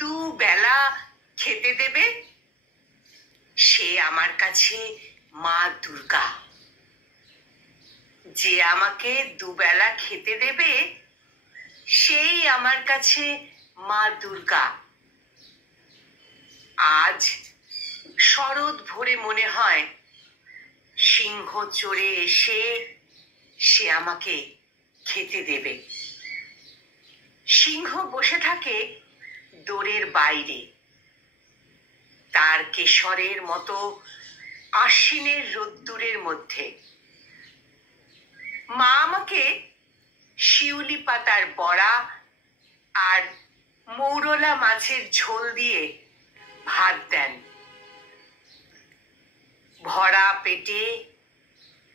দুবেলা খেতে দেবে, সে আমার কাছে মা দুর্গা। যে আমাকে দুবেলা খেতে দেবে, সেই আমার কাছে মা দুর্গা। আজ শরৎ ভোরে মনে হয় সিংহ চড়ে এসে সে আমাকে খেতে দেবে। সিংহ বসে থাকে দোরের বাইরে, তার কেশরের মতো আশ্বিনের রোদ্দুরের মধ্যে। মা আমাকে শিউলি পাতার বড়া আর মৌরলা মাছের ঝোল দিয়ে ভাত দেন। ভরা পেটে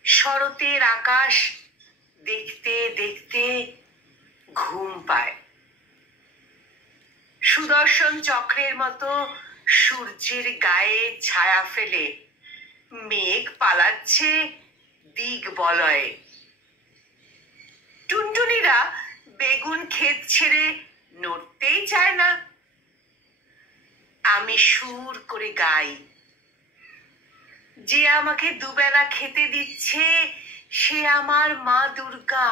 শরতের আকাশ দেখতে দেখতে ঘুম পায়। সুদর্শন চক্রের মতো সূর্যের গায়ে ছায়া ফেলে মেঘ পালাচ্ছে দিক বলয়ে। টুনটুনিরা বেগুন ক্ষেত ছেড়ে নড়তেই চায় না। আমি সুর করে গাই, যে আমাকে দুবেলা খেতে দিচ্ছে সে আমার মা দুর্গা।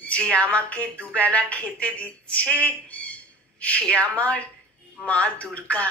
যে আমাকে দুবেলা খেতে দিচ্ছে সে আমার মা দুর্গা।